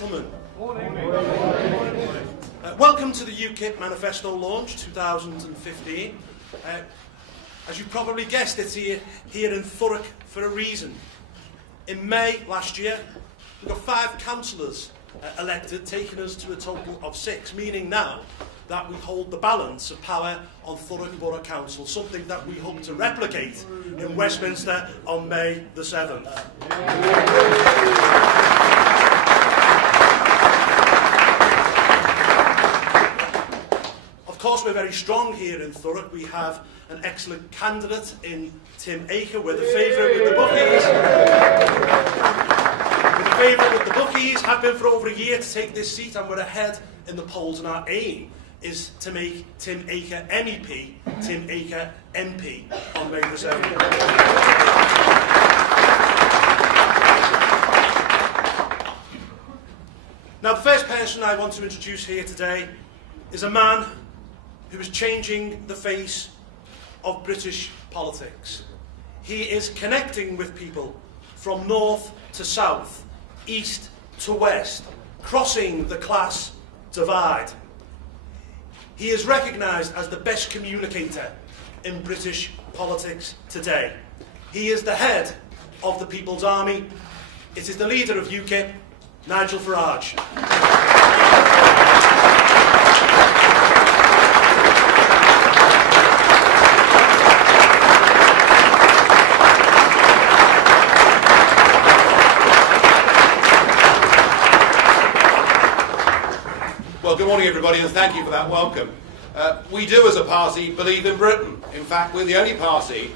gentlemen. Welcome to the UKIP Manifesto launch 2015. As you probably guessed, it's here in Thurrock for a reason. In May last year, we got 5 councillors elected, taking us to a total of 6, meaning now that we hold the balance of power on Thurrock Borough Council, something that we hope to replicate in Westminster on May the 7th. Of course, we're very strong here in Thurrock. We have an excellent candidate in Tim Aker. We're the favourite with the bookies. We're the favourite with the bookies, have been for over a year to take this seat, and we're ahead in the polls, and our aim is to make Tim Aker MEP, Tim Aker MP on May the 7th. Now, the first person I want to introduce here today is a man who is changing the face of British politics. He is connecting with people from north to south, east to west, crossing the class divide. He is recognised as the best communicator in British politics today. He is the head of the People's Army. It is the leader of UKIP, Nigel Farage. Well, good morning, everybody, and thank you for that welcome. We do, as a party, believe in Britain. In fact, we're the only party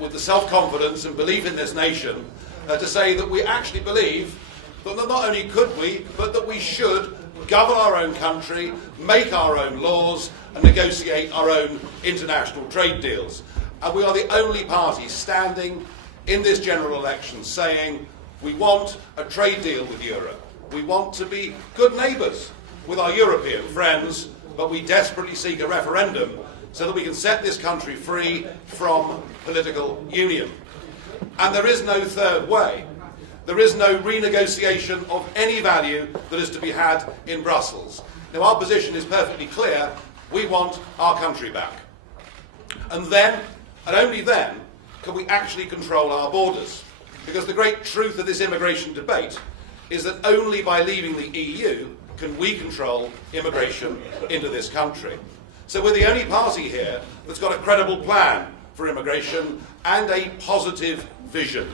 with the self-confidence and belief in this nation to say that we actually believe that not only could we, but that we should govern our own country, make our own laws, and negotiate our own international trade deals. And we are the only party standing in this general election saying we want a trade deal with Europe. We want to be good neighbours with our European friends, but we desperately seek a referendum so that we can set this country free from political union. And there is no third way. There is no renegotiation of any value that is to be had in Brussels. Now, our position is perfectly clear. We want our country back. And then, and only then, can we actually control our borders. Because the great truth of this immigration debate is that only by leaving the EU can we control immigration into this country. So we're the only party here that's got a credible plan for immigration and a positive vision.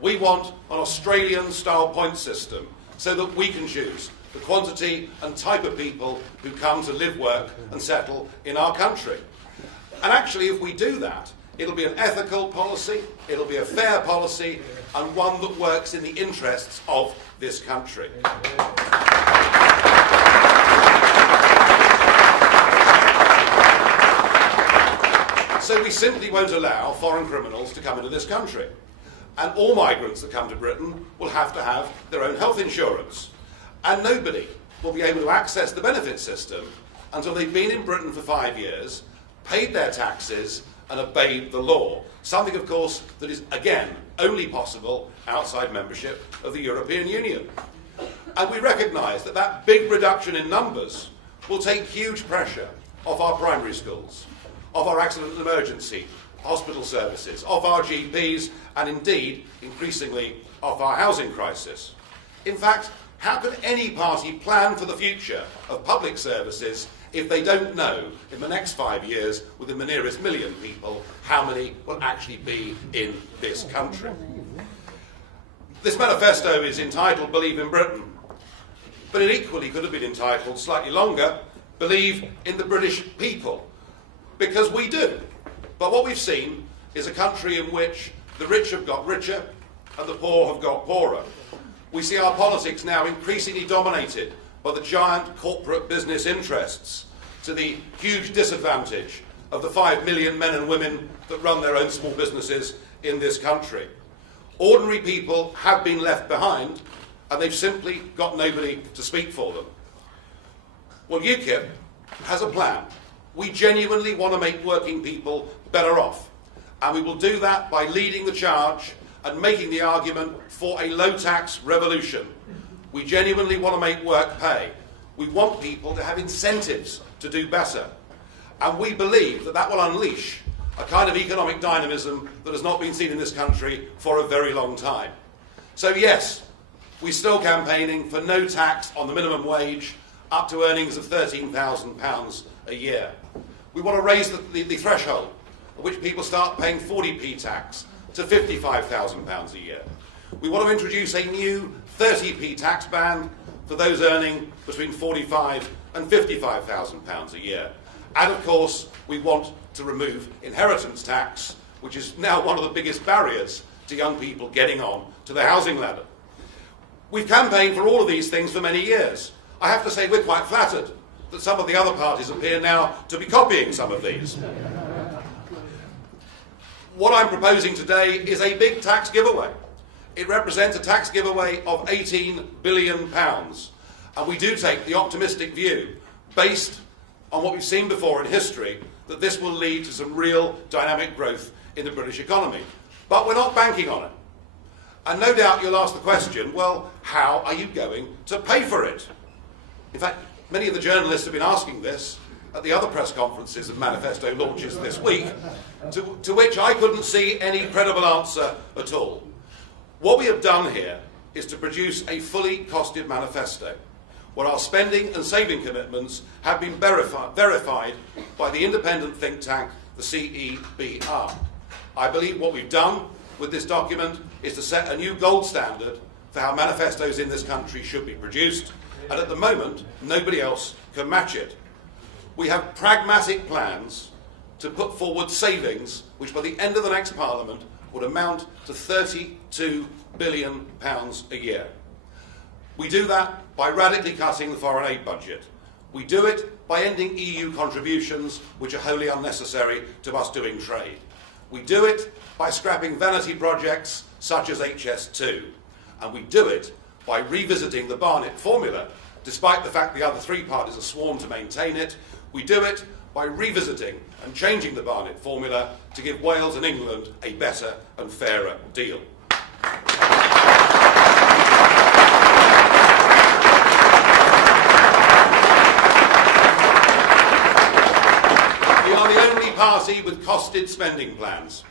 We want an Australian-style point system so that we can choose the quantity and type of people who come to live, work and settle in our country. And actually, if we do that, it'll be an ethical policy, it'll be a fair policy, and one that works in the interests of this country. So we simply won't allow foreign criminals to come into this country. And all migrants that come to Britain will have to have their own health insurance. And nobody will be able to access the benefit system until they've been in Britain for 5 years, paid their taxes, and obeyed the law. Something, of course, that is, again, only possible outside membership of the European Union. And we recognise that that big reduction in numbers will take huge pressure off our primary schools, of our accident and emergency hospital services, of our GPs, and indeed, increasingly, of our housing crisis. In fact, how can any party plan for the future of public services if they don't know in the next 5 years, within the nearest million people, how many will actually be in this country? This manifesto is entitled Believe in Britain, but it equally could have been entitled, slightly longer, Believe in the British people, because we do. But what we've seen is a country in which the rich have got richer and the poor have got poorer. We see our politics now increasingly dominated by the giant corporate business interests, to the huge disadvantage of the 5 million men and women that run their own small businesses in this country. Ordinary people have been left behind, and they've simply got nobody to speak for them. Well, UKIP has a plan. We genuinely want to make working people better off, and we will do that by leading the charge and making the argument for a low-tax revolution. We genuinely want to make work pay. We want people to have incentives to do better. And we believe that that will unleash a kind of economic dynamism that has not been seen in this country for a very long time. So yes, we're still campaigning for no tax on the minimum wage up to earnings of £13,000 a year. We want to raise the threshold at which people start paying 40p tax to £55,000 a year. We want to introduce a new 30p tax band for those earning between £45,000 and £55,000 a year. And of course, we want to remove inheritance tax, which is now one of the biggest barriers to young people getting on to the housing ladder. We've campaigned for all of these things for many years. I have to say we're quite flattered that some of the other parties appear now to be copying some of these. What I'm proposing today is a big tax giveaway. It represents a tax giveaway of £18 billion. And we do take the optimistic view, based on what we've seen before in history, that this will lead to some real dynamic growth in the British economy. But we're not banking on it. And no doubt you'll ask the question, well, how are you going to pay for it? In fact, many of the journalists have been asking this at the other press conferences and manifesto launches this week, to which I couldn't see any credible answer at all. What we have done here is to produce a fully costed manifesto, where our spending and saving commitments have been verified by the independent think tank, the CEBR. I believe what we've done with this document is to set a new gold standard for how manifestos in this country should be produced, and at the moment, nobody else can match it. We have pragmatic plans to put forward savings, which by the end of the next Parliament would amount to £32 billion a year. We do that by radically cutting the foreign aid budget. We do it by ending EU contributions, which are wholly unnecessary to us doing trade. We do it by scrapping vanity projects such as HS2. And we do it by revisiting the Barnett formula, despite the fact the other three parties are sworn to maintain it. We do it by revisiting and changing the Barnett formula to give Wales and England a better and fairer deal. We are the only party with costed spending plans.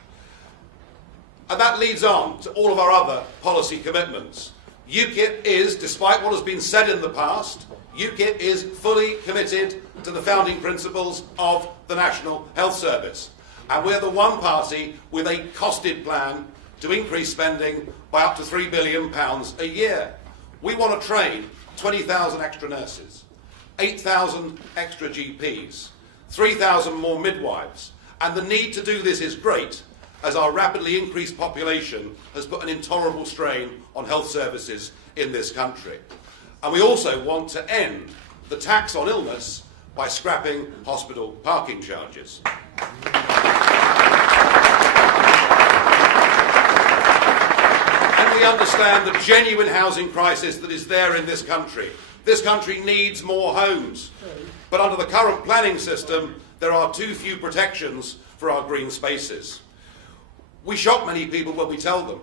And that leads on to all of our other policy commitments. UKIP is, despite what has been said in the past, UKIP is fully committed to the founding principles of the National Health Service. And we're the one party with a costed plan to increase spending by up to £3 billion a year. We want to train 20,000 extra nurses, 8,000 extra GPs, 3,000 more midwives. And the need to do this is great, as our rapidly increased population has put an intolerable strain on health services in this country. And we also want to end the tax on illness by scrapping hospital parking charges. And we understand the genuine housing crisis that is there in this country. This country needs more homes. But under the current planning system, there are too few protections for our green spaces. We shock many people when we tell them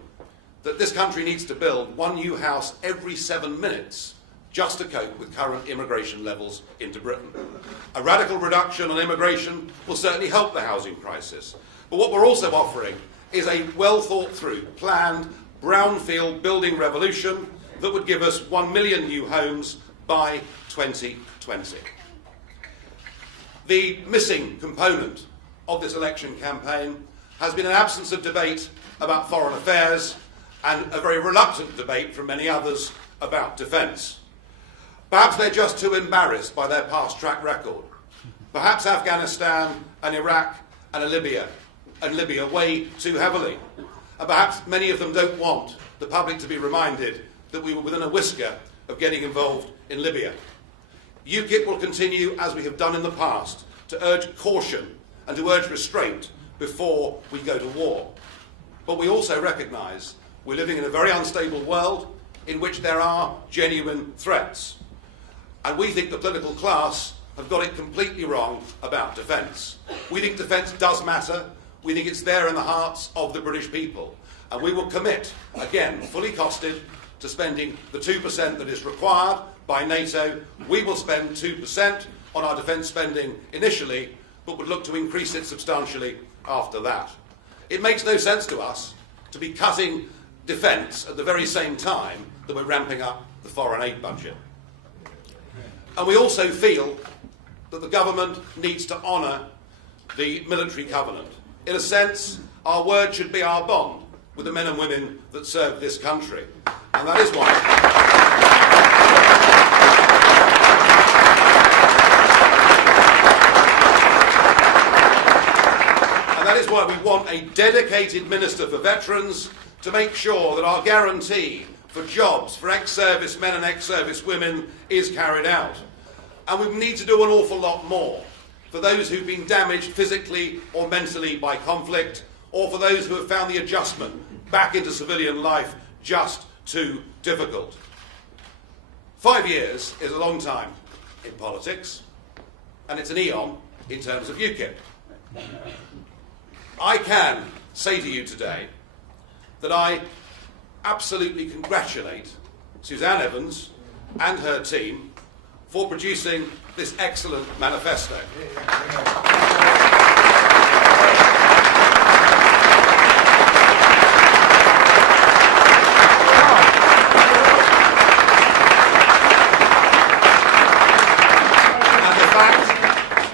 that this country needs to build one new house every 7 minutes just to cope with current immigration levels into Britain. A radical reduction on immigration will certainly help the housing crisis. But what we're also offering is a well-thought-through, planned, brownfield building revolution that would give us 1 million new homes by 2020. The missing component of this election campaign has been an absence of debate about foreign affairs and a very reluctant debate from many others about defence. Perhaps they're just too embarrassed by their past track record. Perhaps Afghanistan and Iraq and Libya weigh too heavily. And perhaps many of them don't want the public to be reminded that we were within a whisker of getting involved in Libya. UKIP will continue, as we have done in the past, to urge caution and to urge restraint before we go to war. But we also recognise we're living in a very unstable world in which there are genuine threats. And we think the political class have got it completely wrong about defence. We think defence does matter. We think it's there in the hearts of the British people. And we will commit, again, fully costed, to spending the 2% that is required by NATO. We will spend 2% on our defence spending initially, but would look to increase it substantially after that. It makes no sense to us to be cutting defence at the very same time that we're ramping up the foreign aid budget. And we also feel that the government needs to honour the military covenant. In a sense, our word should be our bond with the men and women that serve this country. And that is why we want a dedicated Minister for Veterans to make sure that our guarantee for jobs for ex-service men and ex-service women is carried out. And we need to do an awful lot more for those who've been damaged physically or mentally by conflict, or for those who have found the adjustment back into civilian life just too difficult. 5 years is a long time in politics, and it's an eon in terms of UKIP. I can say to you today that I absolutely congratulate Suzanne Evans and her team for producing this excellent manifesto.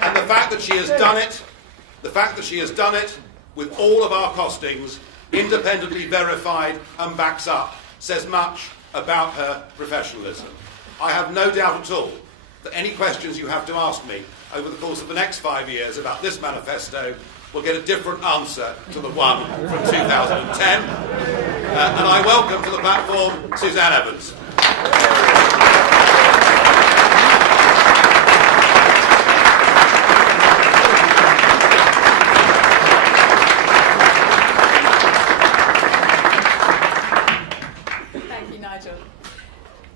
And the fact that she has done it with all of our costings independently verified and backs up says much about her professionalism. I have no doubt at all that any questions you have to ask me over the course of the next 5 years about this manifesto will get a different answer to the one from 2010. And I welcome to the platform Suzanne Evans.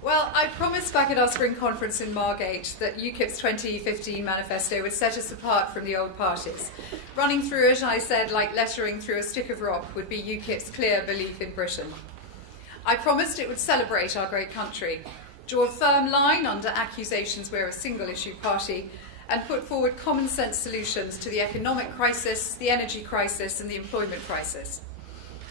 Well, I promised back at our spring conference in Margate that UKIP's 2015 manifesto would set us apart from the old parties. Running through it, I said, like lettering through a stick of rock, would be UKIP's clear belief in Britain. I promised it would celebrate our great country, draw a firm line under accusations we're a single-issue party, and put forward common-sense solutions to the economic crisis, the energy crisis, and the employment crisis.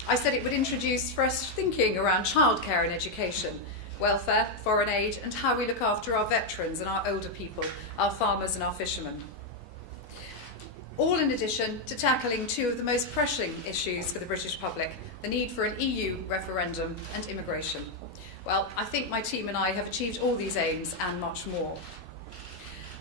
I said it would introduce fresh thinking around childcare and education, welfare, foreign aid, and how we look after our veterans and our older people, our farmers and our fishermen. All in addition to tackling two of the most pressing issues for the British public, the need for an EU referendum and immigration. Well, I think my team and I have achieved all these aims and much more.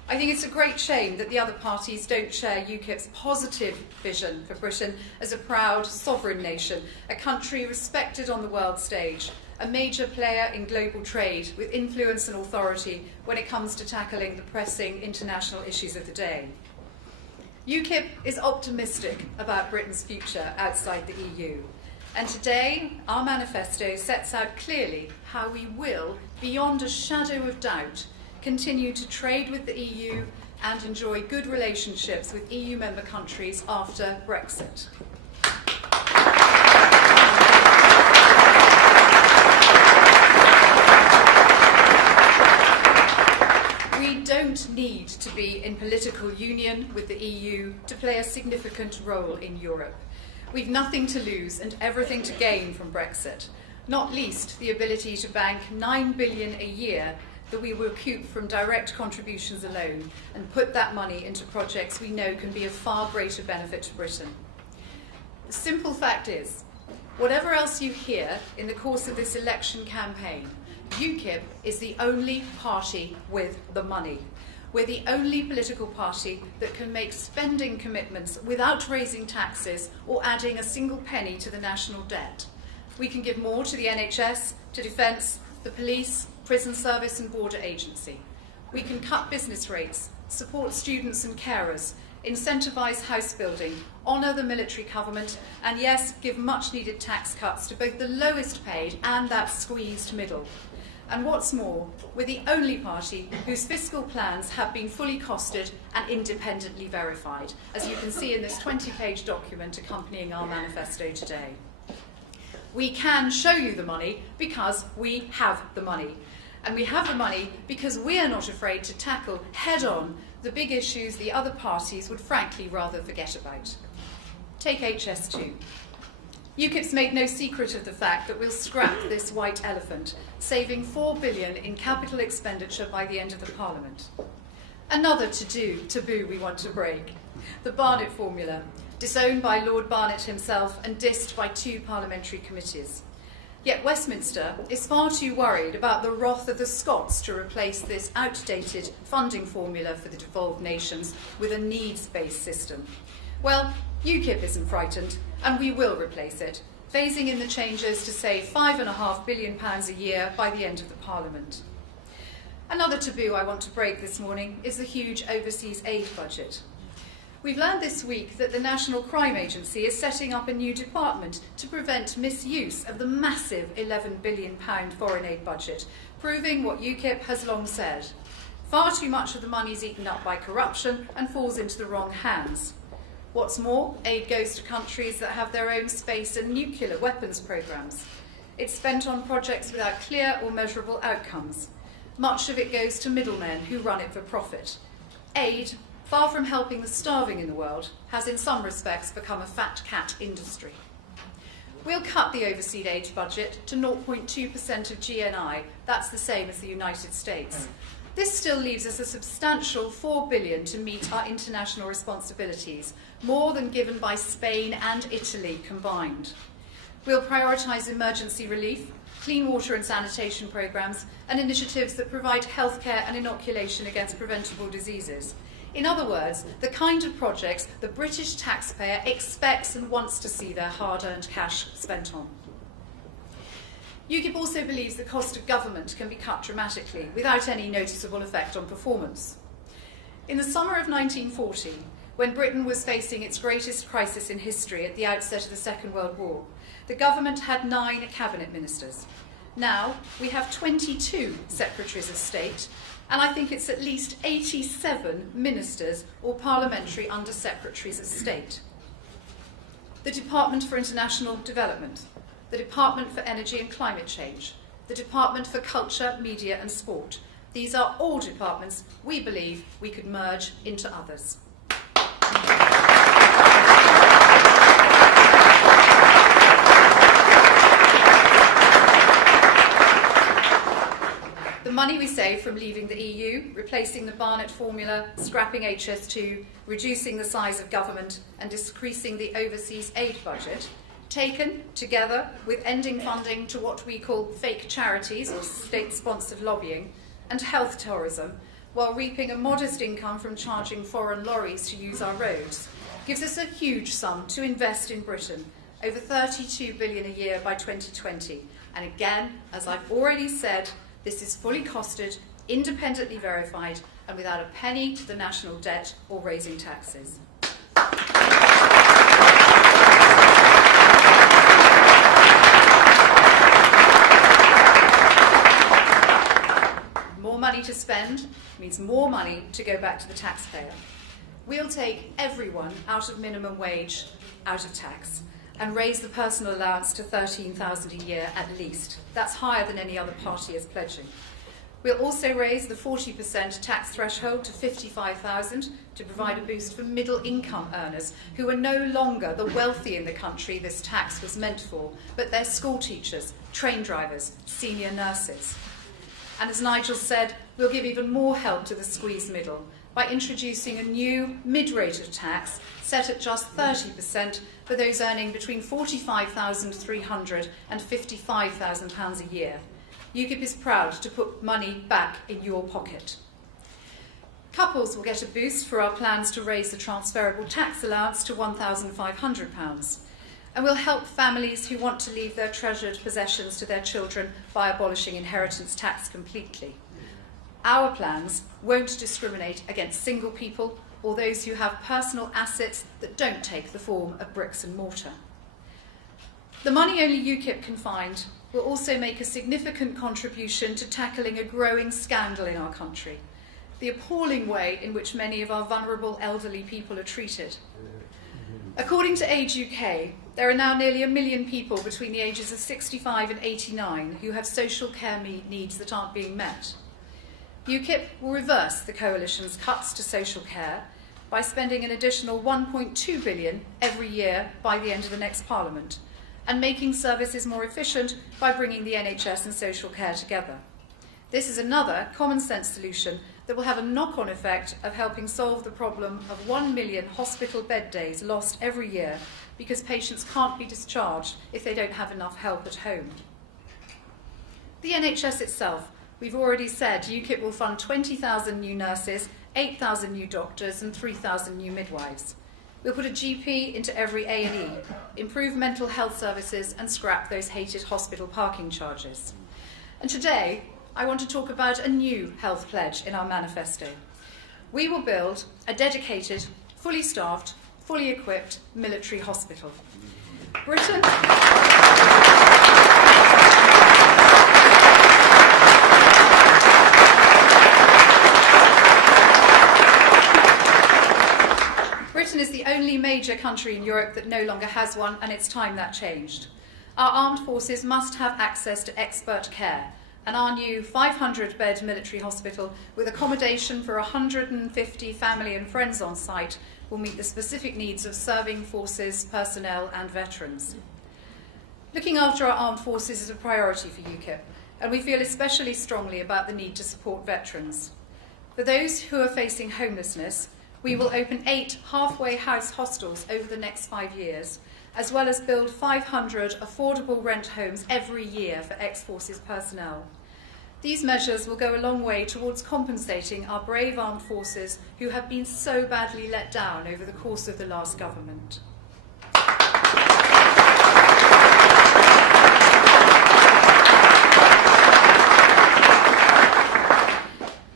I think it's a great shame that the other parties don't share UKIP's positive vision for Britain as a proud, sovereign nation, a country respected on the world stage, a major player in global trade with influence and authority when it comes to tackling the pressing international issues of the day. UKIP is optimistic about Britain's future outside the EU. And today, our manifesto sets out clearly how we will, beyond a shadow of doubt, continue to trade with the EU and enjoy good relationships with EU member countries after Brexit. We don't need to be in political union with the EU to play a significant role in Europe. We've nothing to lose and everything to gain from Brexit, not least the ability to bank $9 billion a year that we will recoup from direct contributions alone and put that money into projects we know can be of far greater benefit to Britain. The simple fact is, whatever else you hear in the course of this election campaign, UKIP is the only party with the money. We're the only political party that can make spending commitments without raising taxes or adding a single penny to the national debt. We can give more to the NHS, to defence, the police, prison service and border agency. We can cut business rates, support students and carers, incentivise house building, honour the military government, and yes, give much needed tax cuts to both the lowest paid and that squeezed middle. And what's more, we're the only party whose fiscal plans have been fully costed and independently verified, as you can see in this 20-page document accompanying our manifesto today. We can show you the money because we have the money. And we have the money because we are not afraid to tackle head-on the big issues the other parties would frankly rather forget about. Take HS2. UKIP's made no secret of the fact that we'll scrap this white elephant, saving £4 billion in capital expenditure by the end of the Parliament. Another taboo we want to break, the Barnett formula, disowned by Lord Barnett himself and dissed by 2 parliamentary committees. Yet Westminster is far too worried about the wrath of the Scots to replace this outdated funding formula for the devolved nations with a needs-based system. Well, UKIP isn't frightened, and we will replace it, phasing in the changes to save £5.5 billion a year by the end of the Parliament. Another taboo I want to break this morning is the huge overseas aid budget. We've learned this week that the National Crime Agency is setting up a new department to prevent misuse of the massive £11 billion foreign aid budget, proving what UKIP has long said. Far too much of the money is eaten up by corruption and falls into the wrong hands. What's more, aid goes to countries that have their own space and nuclear weapons programmes. It's spent on projects without clear or measurable outcomes. Much of it goes to middlemen who run it for profit. Aid, far from helping the starving in the world, has in some respects become a fat cat industry. We'll cut the overseas aid budget to 0.2% of GNI. That's the same as the United States. This still leaves us a substantial £4 billion to meet our international responsibilities, more than given by Spain and Italy combined. We'll prioritise emergency relief, clean water and sanitation programmes, and initiatives that provide healthcare and inoculation against preventable diseases. In other words, the kind of projects the British taxpayer expects and wants to see their hard-earned cash spent on. UKIP also believes the cost of government can be cut dramatically without any noticeable effect on performance. In the summer of 1940, when Britain was facing its greatest crisis in history at the outset of the Second World War, the government had 9 cabinet ministers. Now we have 22 secretaries of state, and I think it's at least 87 ministers or parliamentary under-secretaries of state. The Department for International Development, the Department for Energy and Climate Change, the Department for Culture, Media and Sport. These are all departments we believe we could merge into others. The money we save from leaving the EU, replacing the Barnett formula, scrapping HS2, reducing the size of government and decreasing the overseas aid budget, taken together with ending funding to what we call fake charities or state-sponsored lobbying and health tourism, while reaping a modest income from charging foreign lorries to use our roads, gives us a huge sum to invest in Britain, over £32 billion a year by 2020. And again, as I've already said, this is fully costed, independently verified, and without a penny to the national debt or raising taxes. More money to spend means more money to go back to the taxpayer. We'll take everyone out of minimum wage, out of tax, and raise the personal allowance to £13,000 a year at least. That's higher than any other party is pledging. We'll also raise the 40% tax threshold to £55,000 to provide a boost for middle income earners who are no longer the wealthy in the country this tax was meant for, but they're school teachers, train drivers, senior nurses. And as Nigel said, we'll give even more help to the squeezed middle by introducing a new mid-rate of tax set at just 30% for those earning between £45,300 and £55,000 a year. UKIP is proud to put money back in your pocket. Couples will get a boost for our plans to raise the transferable tax allowance to £1,500. And we'll help families who want to leave their treasured possessions to their children by abolishing inheritance tax completely. Our plans won't discriminate against single people or those who have personal assets that don't take the form of bricks and mortar. The money only UKIP can find will also make a significant contribution to tackling a growing scandal in our country, the appalling way in which many of our vulnerable elderly people are treated. According to Age UK, there are now nearly 1 million people between the ages of 65 and 89 who have social care needs that aren't being met. UKIP will reverse the Coalition's cuts to social care by spending an additional £1.2 billion every year by the end of the next Parliament, and making services more efficient by bringing the NHS and social care together. This is another common-sense solution that will have a knock-on effect of helping solve the problem of 1 million hospital bed days lost every year because patients can't be discharged if they don't have enough help at home. The NHS itself, we've already said UKIP will fund 20,000 new nurses, 8,000 new doctors and 3,000 new midwives. We'll put a GP into every A&E, improve mental health services and scrap those hated hospital parking charges. And today, I want to talk about a new health pledge in our manifesto. We will build a dedicated, fully staffed, fully equipped military hospital. Britain is the only major country in Europe that no longer has one, and it's time that changed. Our armed forces must have access to expert care, and our new 500-bed military hospital with accommodation for 150 family and friends on site will meet the specific needs of serving forces, personnel and veterans. Looking after our armed forces is a priority for UKIP, and we feel especially strongly about the need to support veterans. For those who are facing homelessness, we will open 8 halfway house hostels over the next 5 years, as well as build 500 affordable rent homes every year for ex-forces personnel. These measures will go a long way towards compensating our brave armed forces who have been so badly let down over the course of the last government.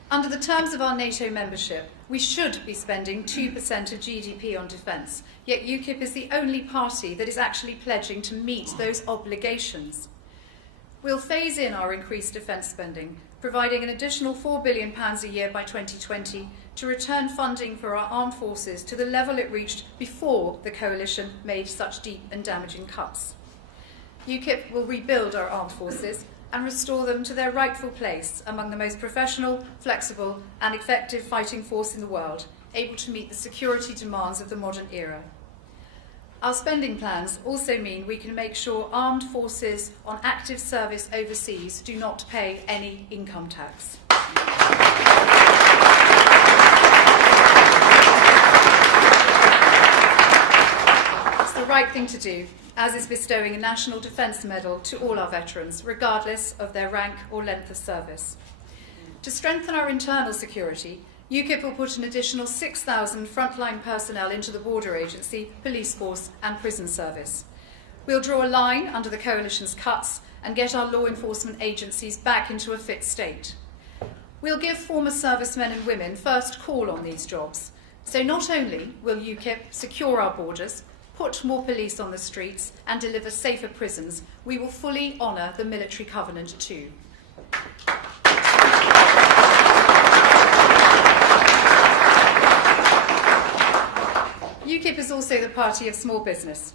Under the terms of our NATO membership, we should be spending 2% of GDP on defence, yet UKIP is the only party that is actually pledging to meet those obligations. We'll phase in our increased defence spending, providing an additional £4 billion a year by 2020 to return funding for our armed forces to the level it reached before the Coalition made such deep and damaging cuts. UKIP will rebuild our armed forces and restore them to their rightful place among the most professional, flexible and effective fighting force in the world, able to meet the security demands of the modern era. Our spending plans also mean we can make sure armed forces on active service overseas do not pay any income tax. It's the right thing to do, as is bestowing a National Defence Medal to all our veterans, regardless of their rank or length of service. To strengthen our internal security, UKIP will put an additional 6,000 frontline personnel into the border agency, police force and prison service. We'll draw a line under the Coalition's cuts and get our law enforcement agencies back into a fit state. We'll give former servicemen and women first call on these jobs. So not only will UKIP secure our borders, put more police on the streets and deliver safer prisons, we will fully honour the military covenant too. UKIP is also the party of small business.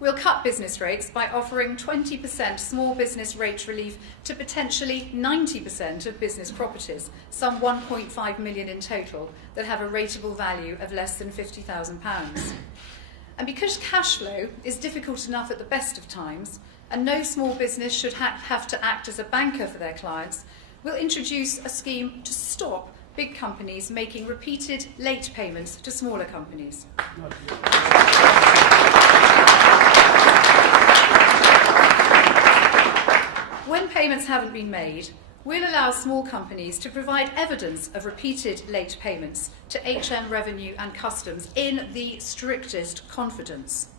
We'll cut business rates by offering 20% small business rate relief to potentially 90% of business properties, some 1.5 million in total, that have a rateable value of less than £50,000. And because cash flow is difficult enough at the best of times, and no small business should have to act as a banker for their clients, we'll introduce a scheme to stop big companies making repeated late payments to smaller companies. When payments haven't been made, we'll allow small companies to provide evidence of repeated late payments to HM Revenue and Customs in the strictest confidence.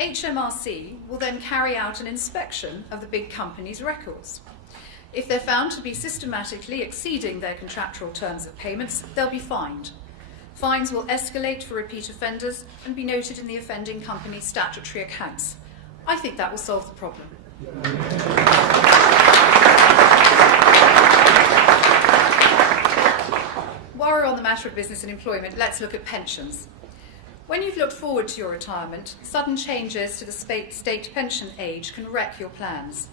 HMRC will then carry out an inspection of the big company's records. If they're found to be systematically exceeding their contractual terms of payments, they'll be fined. Fines will escalate for repeat offenders and be noted in the offending company's statutory accounts. I think that will solve the problem. While we're on the matter of business and employment, let's look at pensions. When you've looked forward to your retirement, sudden changes to the state pension age can wreck your plans.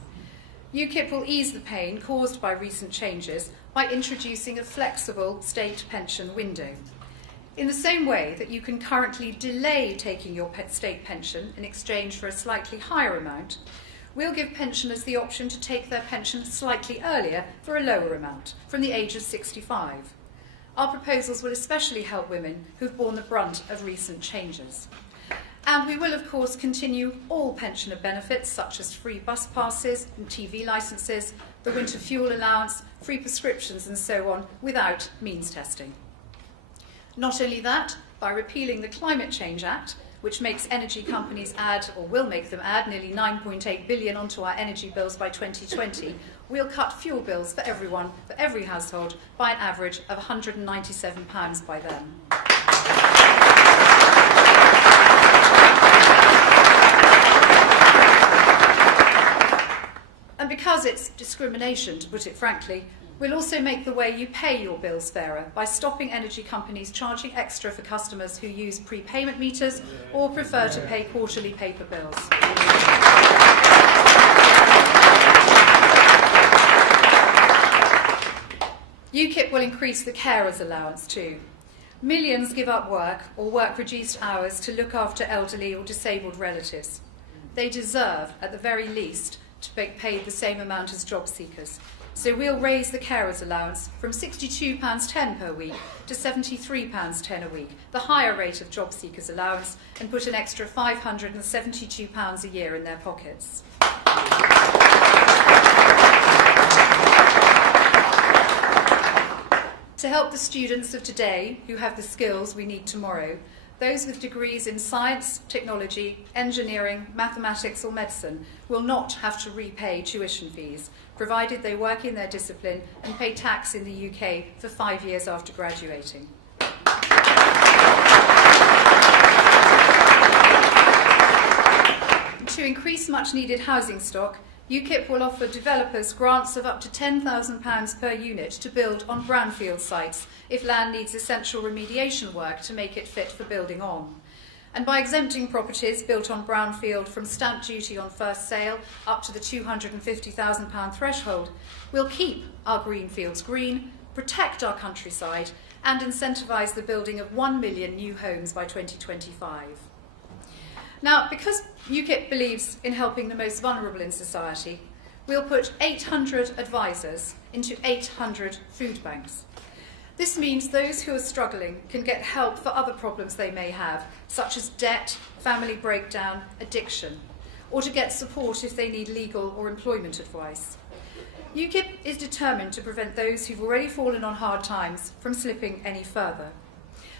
UKIP will ease the pain caused by recent changes by introducing a flexible state pension window. In the same way that you can currently delay taking your state pension in exchange for a slightly higher amount, we'll give pensioners the option to take their pension slightly earlier for a lower amount, from the age of 65. Our proposals will especially help women who've borne the brunt of recent changes. And we will, of course, continue all pensioner benefits, such as free bus passes and TV licences, the winter fuel allowance, free prescriptions and so on, without means testing. Not only that, by repealing the Climate Change Act, which makes energy companies add, or will make them add, nearly 9.8 billion onto our energy bills by 2020, we'll cut fuel bills for everyone, for every household, by an average of £197 by then. And because it's discrimination, to put it frankly, we'll also make the way you pay your bills fairer by stopping energy companies charging extra for customers who use prepayment meters or prefer to pay quarterly paper bills. UKIP will increase the carers allowance too. Millions give up work or work reduced hours to look after elderly or disabled relatives. They deserve, at the very least, to be paid the same amount as job seekers. So we'll raise the carers allowance from £62.10 per week to £73.10 a week, the higher rate of job seekers allowance, and put an extra £572 a year in their pockets. To help the students of today who have the skills we need tomorrow, those with degrees in science, technology, engineering, mathematics or medicine will not have to repay tuition fees, provided they work in their discipline and pay tax in the UK for 5 years after graduating. To increase much needed housing stock, UKIP will offer developers grants of up to £10,000 per unit to build on brownfield sites if land needs essential remediation work to make it fit for building on. And by exempting properties built on brownfield from stamp duty on first sale up to the £250,000 threshold, we'll keep our greenfields green, protect our countryside, and incentivise the building of 1 million new homes by 2025. Now, because UKIP believes in helping the most vulnerable in society, we'll put 800 advisors into 800 food banks. This means those who are struggling can get help for other problems they may have, such as debt, family breakdown, addiction, or to get support if they need legal or employment advice. UKIP is determined to prevent those who've already fallen on hard times from slipping any further.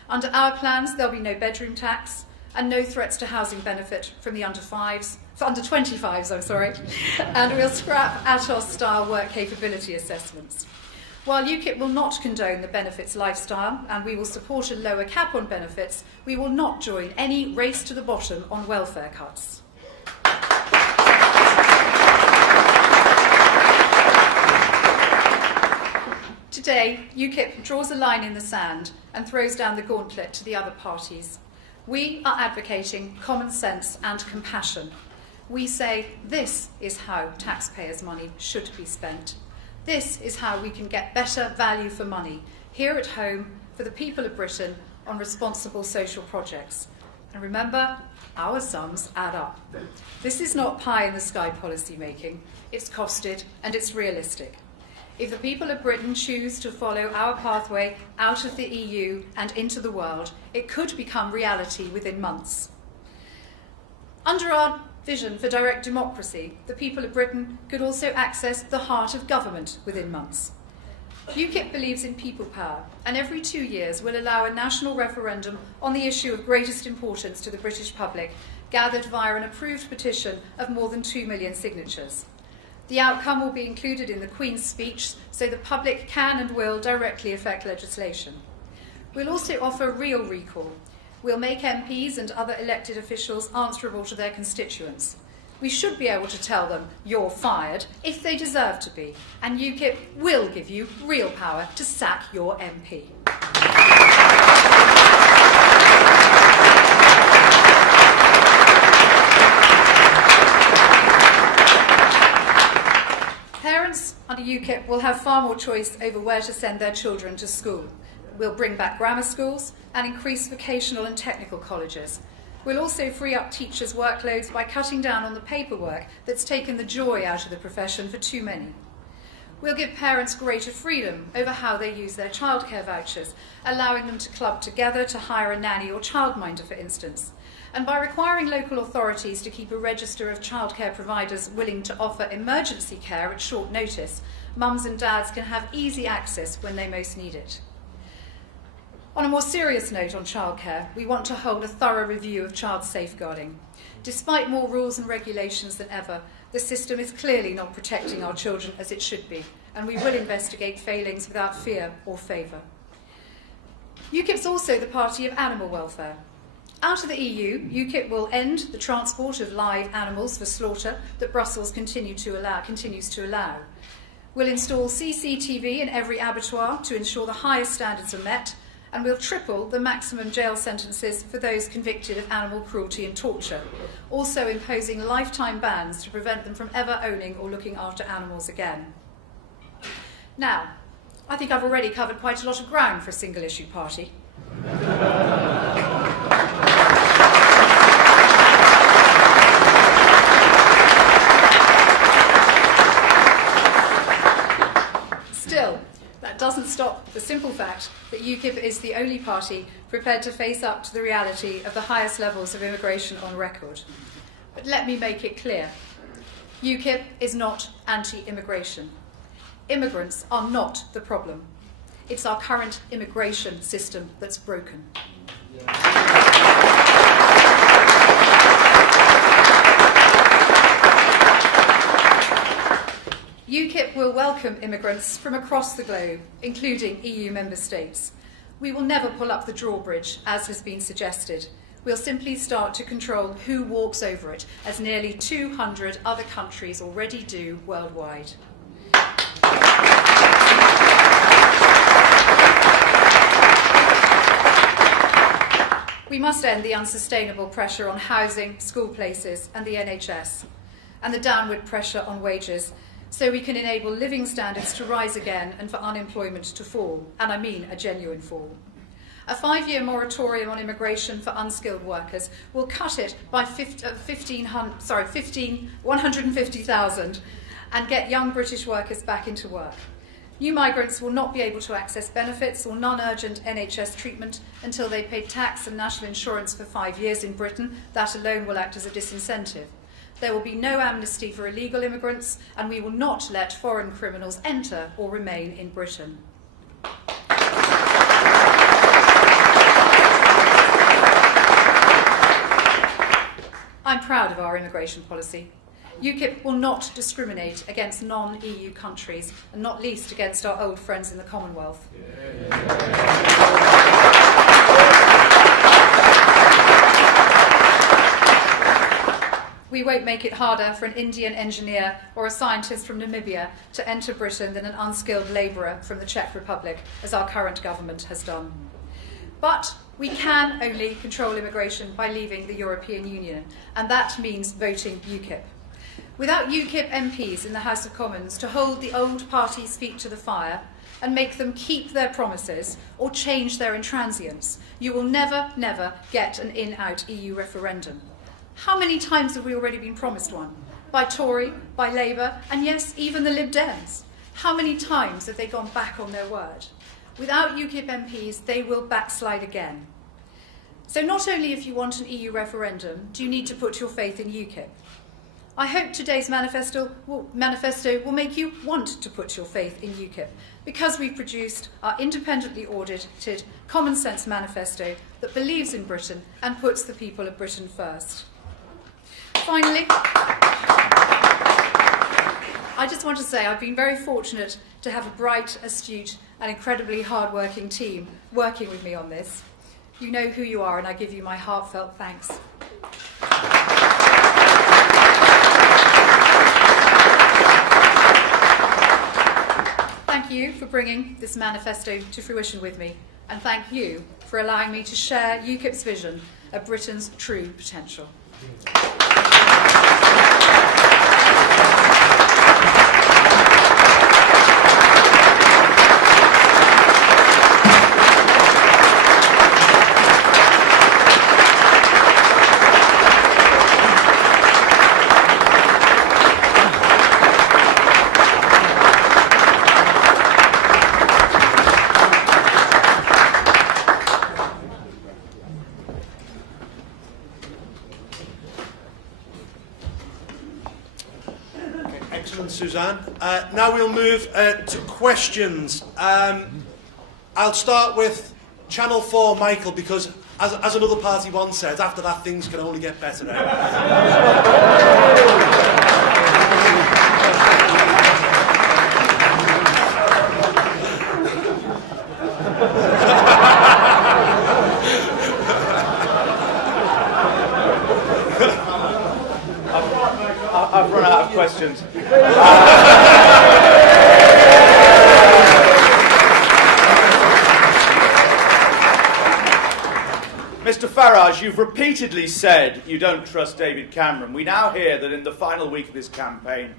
Under our plans, there'll be no bedroom tax, and no threats to housing benefit from the under 25s, and we'll scrap ATOS-style work capability assessments. While UKIP will not condone the benefits lifestyle, and we will support a lower cap on benefits, we will not join any race to the bottom on welfare cuts. Today, UKIP draws a line in the sand and throws down the gauntlet to the other parties. We are advocating common sense and compassion. We say this is how taxpayers' money should be spent. This is how we can get better value for money here at home for the people of Britain on responsible social projects. And remember, our sums add up. This is not pie-in-the-sky policy making. It's costed and it's realistic. If the people of Britain choose to follow our pathway out of the EU and into the world, it could become reality within months. Under our vision for direct democracy, the people of Britain could also access the heart of government within months. UKIP believes in people power, and every 2 years will allow a national referendum on the issue of greatest importance to the British public, gathered via an approved petition of more than 2 million signatures. The outcome will be included in the Queen's speech, so the public can and will directly affect legislation. We'll also offer real recall. We'll make MPs and other elected officials answerable to their constituents. We should be able to tell them, you're fired, if they deserve to be, and UKIP will give you real power to sack your MP. UKIP will have far more choice over where to send their children to school. We'll bring back grammar schools and increase vocational and technical colleges. We'll also free up teachers' workloads by cutting down on the paperwork that's taken the joy out of the profession for too many. We'll give parents greater freedom over how they use their childcare vouchers, allowing them to club together to hire a nanny or childminder, for instance. And by requiring local authorities to keep a register of childcare providers willing to offer emergency care at short notice, mums and dads can have easy access when they most need it. On a more serious note on childcare, we want to hold a thorough review of child safeguarding. Despite more rules and regulations than ever, the system is clearly not protecting our children as it should be, and we will investigate failings without fear or favour. UKIP's also the party of animal welfare. Out of the EU, UKIP will end the transport of live animals for slaughter that Brussels continues to allow. We'll install CCTV in every abattoir to ensure the highest standards are met, and we'll triple the maximum jail sentences for those convicted of animal cruelty and torture, also imposing lifetime bans to prevent them from ever owning or looking after animals again. Now, I think I've already covered quite a lot of ground for a single-issue party. Still, that doesn't stop the simple fact that UKIP is the only party prepared to face up to the reality of the highest levels of immigration on record. But let me make it clear. UKIP is not anti-immigration. Immigrants are not the problem. It's our current immigration system that's broken. UKIP will welcome immigrants from across the globe, including EU member states. We will never pull up the drawbridge, as has been suggested. We'll simply start to control who walks over it, as nearly 200 other countries already do worldwide. We must end the unsustainable pressure on housing, school places and the NHS, and the downward pressure on wages, so we can enable living standards to rise again and for unemployment to fall, and I mean a genuine fall. A 5-year moratorium on immigration for unskilled workers will cut it by 150,000 and get young British workers back into work. New migrants will not be able to access benefits or non-urgent NHS treatment until they pay tax and national insurance for 5 years in Britain. That alone will act as a disincentive. There will be no amnesty for illegal immigrants, and we will not let foreign criminals enter or remain in Britain. I'm proud of our immigration policy. UKIP will not discriminate against non-EU countries, and not least against our old friends in the Commonwealth. We won't make it harder for an Indian engineer or a scientist from Namibia to enter Britain than an unskilled labourer from the Czech Republic, as our current government has done. But we can only control immigration by leaving the European Union, and that means voting UKIP. Without UKIP MPs in the House of Commons to hold the old party's feet to the fire and make them keep their promises or change their intransience, you will never, never get an in-out EU referendum. How many times have we already been promised one? By Tory, by Labour, and yes, even the Lib Dems. How many times have they gone back on their word? Without UKIP MPs, they will backslide again. So not only if you want an EU referendum do you need to put your faith in UKIP. I hope today's manifesto will make you want to put your faith in UKIP, because we've produced our independently audited common sense manifesto that believes in Britain and puts the people of Britain first. Finally, I just want to say I've been very fortunate to have a bright, astute and incredibly hard-working team working with me on this. You know who you are, and I give you my heartfelt thanks. Thank you for bringing this manifesto to fruition with me, and thank you for allowing me to share UKIP's vision of Britain's true potential. Excellent, Suzanne. Now we'll move to questions. I'll start with Channel 4, Michael, because as another party once said, after that things can only get better. I've run out of questions. Mr. Farage, you've repeatedly said you don't trust David Cameron. We now hear that in the final week of his campaign,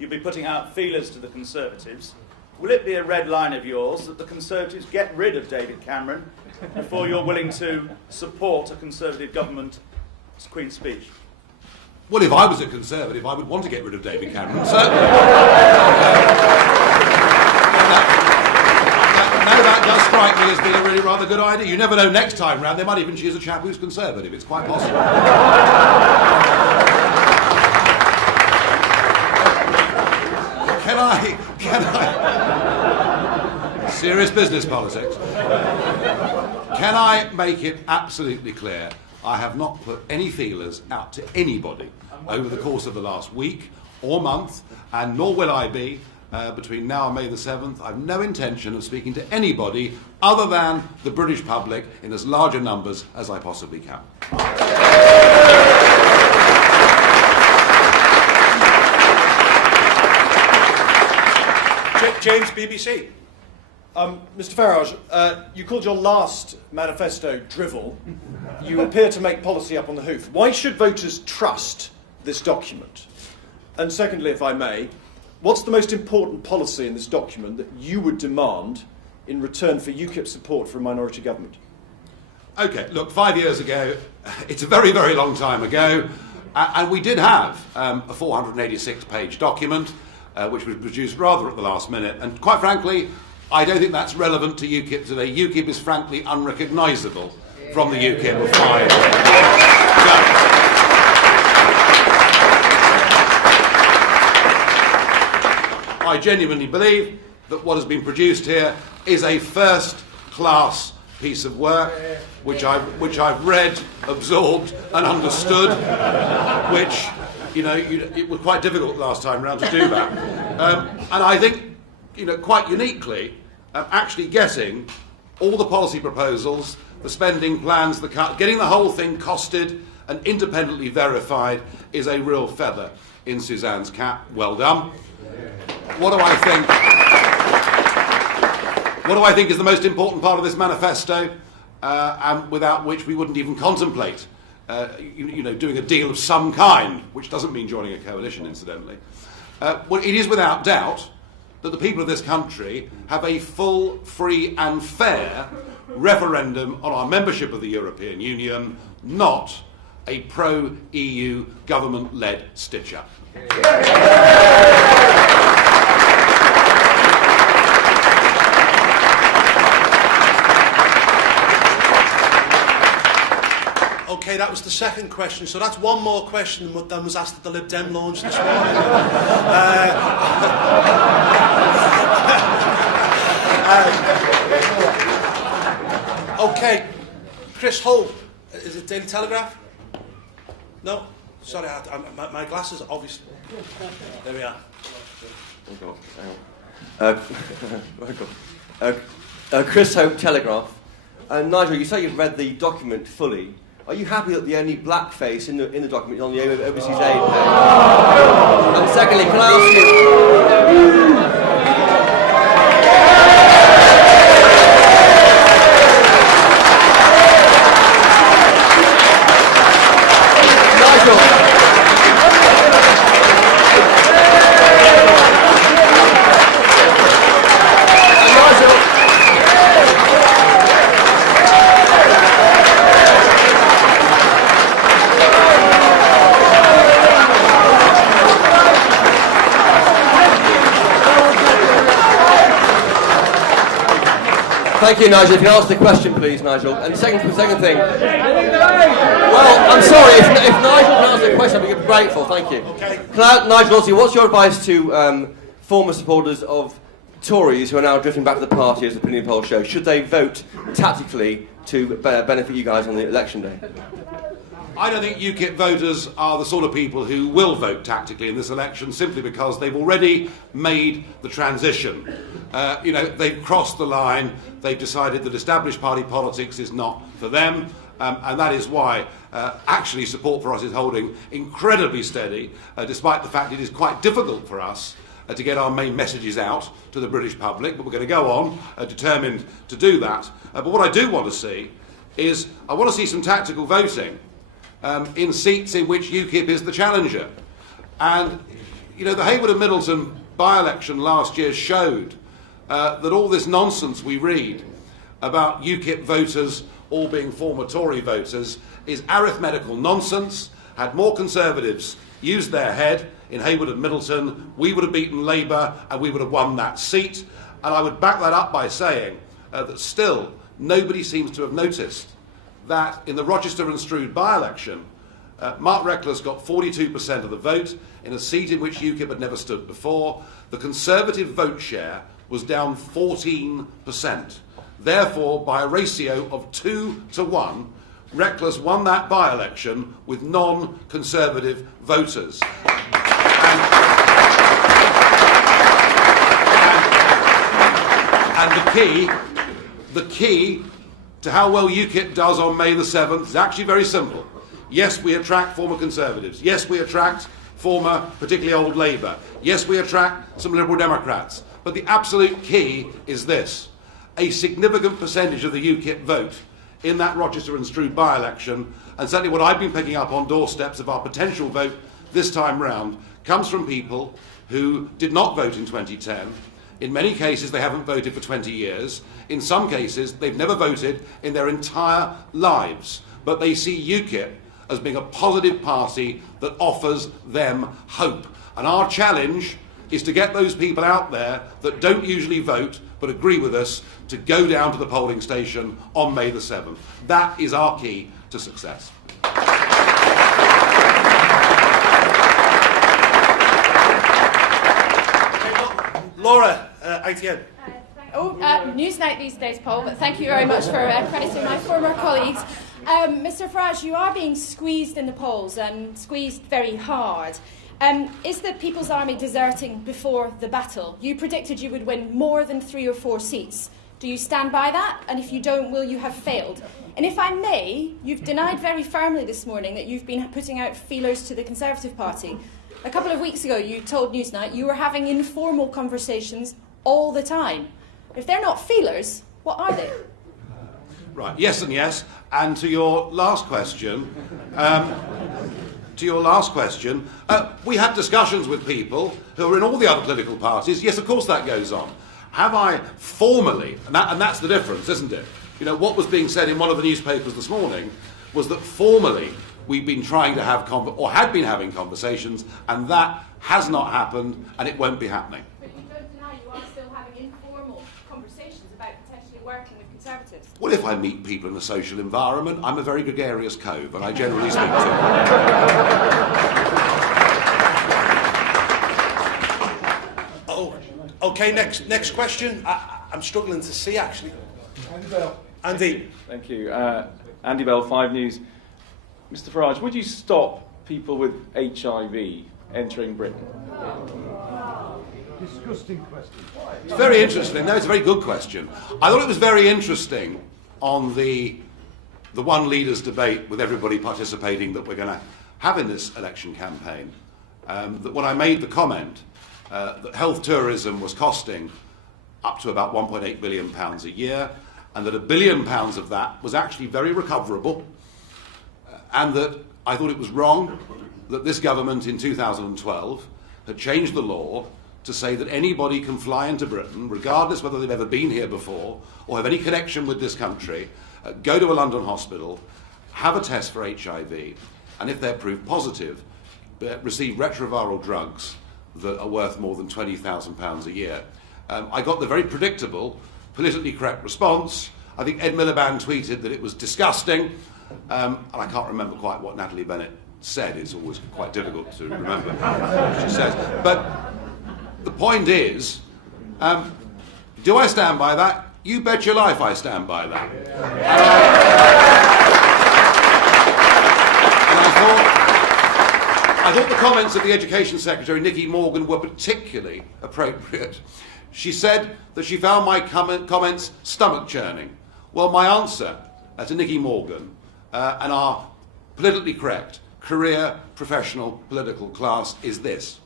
you'll be putting out feelers to the Conservatives. Will it be a red line of yours that the Conservatives get rid of David Cameron before you're willing to support a Conservative government's Queen's speech? Well, if I was a Conservative, I would want to get rid of David Cameron, certainly. Now that does strike me as being a really rather good idea. You never know, next time round they might even choose a chap who's Conservative. It's quite possible. Can I... Serious business politics. Can I make it absolutely clear I have not put any feelers out to anybody over the course of the last week or month, and nor will I be between now and May the 7th. I've no intention of speaking to anybody other than the British public in as large a numbers as I possibly can. James, BBC. Mr. Farage, you called your last manifesto drivel. You appear to make policy up on the hoof. Why should voters trust this document? And secondly, if I may, what's the most important policy in this document that you would demand in return for UKIP support for a minority government? OK, look, 5 years ago, it's a very, very long time ago, and we did have a 486-page document, which was produced rather at the last minute, and quite frankly, I don't think that's relevant to UKIP today. UKIP is frankly unrecognisable from the UKIP of 5 years ago. I genuinely believe that what has been produced here is a first-class piece of work, which I've read, absorbed, and understood. Which, it was quite difficult last time round to do that. And I think, quite uniquely, actually getting all the policy proposals, the spending plans, the cut, getting the whole thing costed and independently verified is a real feather in Suzanne's cap. Well done. What do I think is the most important part of this manifesto, and without which we wouldn't even contemplate doing a deal of some kind, which doesn't mean joining a coalition, incidentally. Well, it is without doubt that the people of this country have a full, free and fair referendum on our membership of the European Union, not a pro-EU government-led stitch-up. OK, that was the second question, so that's one more question than was asked at the Lib Dem launch this morning. OK, Chris Hull, is it Daily Telegraph? No? Sorry, my glasses, obviously. There we are. Chris Hope, Telegraph. Nigel, you say you've read the document fully. Are you happy that the only blackface in the document is on the overseas aid page? And secondly, can I ask you... Thank you, Nigel. If you can answer the question, please, Nigel. And second thing. Well, I'm sorry. If Nigel can answer the question, I'd be grateful. Thank you. Okay. Nigel, also, what's your advice to former supporters of Tories who are now drifting back to the party, as the opinion polls show? Should they vote tactically to benefit you guys on the election day? I don't think UKIP voters are the sort of people who will vote tactically in this election simply because they've already made the transition. They've crossed the line, they've decided that established party politics is not for them, and that is why actually support for us is holding incredibly steady, despite the fact it is quite difficult for us to get our main messages out to the British public, but we're going to go on determined to do that. But what I do want to see is, I want to see some tactical voting in seats in which UKIP is the challenger. And, the Haywood and Middleton by-election last year showed that all this nonsense we read about UKIP voters all being former Tory voters is arithmetical nonsense. Had more Conservatives used their head in Haywood and Middleton, we would have beaten Labour and we would have won that seat. And I would back that up by saying that still nobody seems to have noticed that in the Rochester and Stroud by-election, Mark Reckless got 42% of the vote in a seat in which UKIP had never stood before. The Conservative vote share was down 14%. Therefore, by a ratio of 2 to 1, Reckless won that by-election with non-Conservative voters. And the key to how well UKIP does on May the 7th is actually very simple. Yes, we attract former Conservatives. Yes, we attract former, particularly old Labour. Yes, we attract some Liberal Democrats. But the absolute key is this. A significant percentage of the UKIP vote in that Rochester and Stroud by-election, and certainly what I've been picking up on doorsteps of our potential vote this time round, comes from people who did not vote in 2010. In many cases, they haven't voted for 20 years. In some cases, they've never voted in their entire lives. But they see UKIP as being a positive party that offers them hope. And our challenge is to get those people out there that don't usually vote but agree with us to go down to the polling station on May the 7th. That is our key to success. Laura, ITN. Newsnight these days, Paul, but thank you very much for crediting my former colleagues. Mr Farage, you are being squeezed in the polls, and squeezed very hard. Is the People's Army deserting before the battle? You predicted you would win more than 3 or 4 seats. Do you stand by that? And if you don't, will you have failed? And if I may, you've denied very firmly this morning that you've been putting out feelers to the Conservative Party. A couple of weeks ago, you told Newsnight you were having informal conversations all the time. If they're not feelers, what are they? Right, yes and yes. And to your last question, we have discussions with people who are in all the other political parties. Yes, of course that goes on. Have I formally, and that's the difference, isn't it? What was being said in one of the newspapers this morning was that formally we've been trying to have, had been having conversations, and that has not happened, and it won't be happening. But you don't deny you are still having informal conversations about potentially working with Conservatives. Well, if I meet people in a social environment, I'm a very gregarious cove, and I generally speak to them. Oh, okay. Next question. I'm struggling to see actually. Andy Bell. Andy. Thank you. Andy Bell, 5 News. Mr Farage, would you stop people with HIV entering Britain? Disgusting question. It's very interesting. No, it's a very good question. I thought it was very interesting on the one leaders debate with everybody participating that we're going to have in this election campaign, that when I made the comment that health tourism was costing up to about £1.8 billion a year, and that £1 billion of that was actually very recoverable, and that I thought it was wrong that this government in 2012 had changed the law to say that anybody can fly into Britain, regardless whether they've ever been here before or have any connection with this country, go to a London hospital, have a test for HIV, and if they're proved positive, receive retroviral drugs that are worth more than £20,000 a year. I got the very predictable politically correct response. I think Ed Miliband tweeted that it was disgusting, and I can't remember quite what Natalie Bennett said. It's always quite difficult to remember what she says. But the point is, do I stand by that? You bet your life I stand by that. I thought the comments of the Education Secretary, Nicky Morgan, were particularly appropriate. She said that she found my comments stomach-churning. Well, my answer to Nicky Morgan and our politically correct career, professional, political class is this.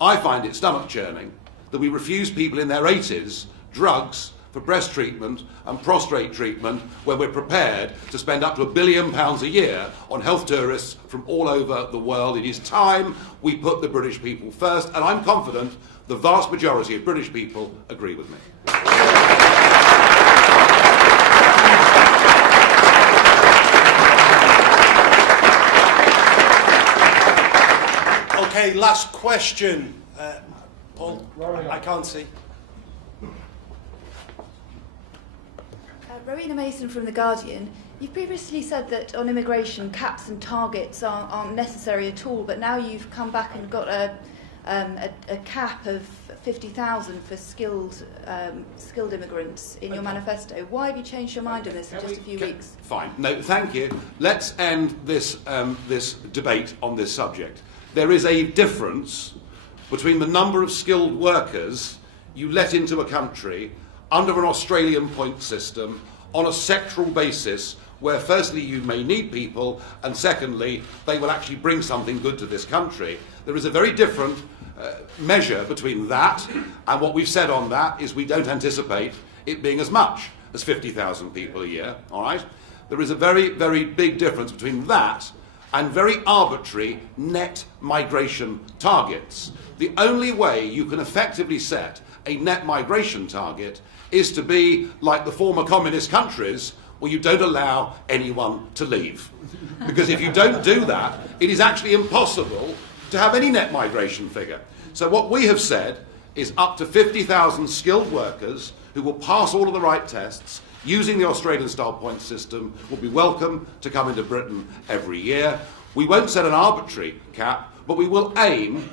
I find it stomach-churning that we refuse people in their 80s drugs for breast treatment and prostrate treatment when we're prepared to spend up to £1 billion a year on health tourists from all over the world. It is time we put the British people first, and I'm confident the vast majority of British people agree with me. Okay, last question. Paul, I can't see. Rowena Mason from The Guardian. You've previously said that on immigration, caps and targets aren't necessary at all, but now you've come back and got a cap of 50,000 for skilled immigrants in your manifesto. Why have you changed your mind on this in just a few weeks? Fine. No, thank you. Let's end this debate on this subject. There is a difference between the number of skilled workers you let into a country under an Australian point system on a sectoral basis where firstly you may need people and secondly they will actually bring something good to this country. There is a very different measure between that and what we've said on that is we don't anticipate it being as much as 50,000 people a year, all right? There is a very, very big difference between that and very arbitrary net migration targets. The only way you can effectively set a net migration target is to be like the former communist countries where you don't allow anyone to leave. Because if you don't do that, it is actually impossible to have any net migration figure. So what we have said is up to 50,000 skilled workers who will pass all of the right tests using the Australian-style point system will be welcome to come into Britain every year. We won't set an arbitrary cap, but we will aim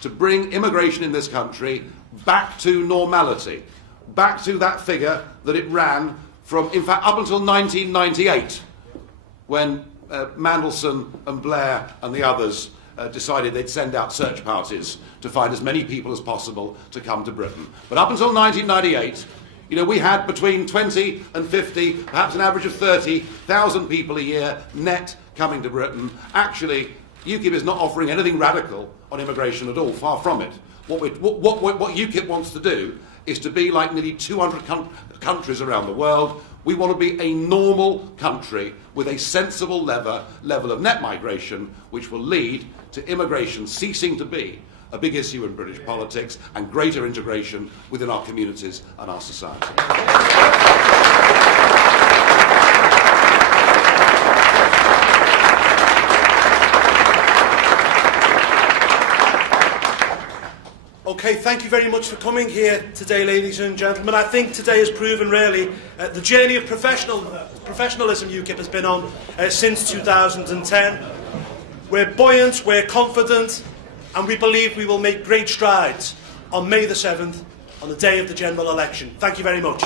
to bring immigration in this country back to normality, back to that figure that it ran from, in fact, up until 1998, when Mandelson and Blair and the others decided they'd send out search parties to find as many people as possible to come to Britain. But up until 1998, you know, we had between 20 and 50, perhaps an average of 30,000 people a year net coming to Britain. Actually, UKIP is not offering anything radical on immigration at all, far from it. What UKIP wants to do is to be like nearly 200 countries around the world. We want to be a normal country with a sensible level of net migration, which will lead to immigration ceasing to be a big issue in British politics and greater integration within our communities and our society. Okay, thank you very much for coming here today, ladies and gentlemen. I think today has proven really the journey of professionalism UKIP has been on since 2010. We're buoyant, we're confident, and we believe we will make great strides on May the 7th, on the day of the general election. Thank you very much.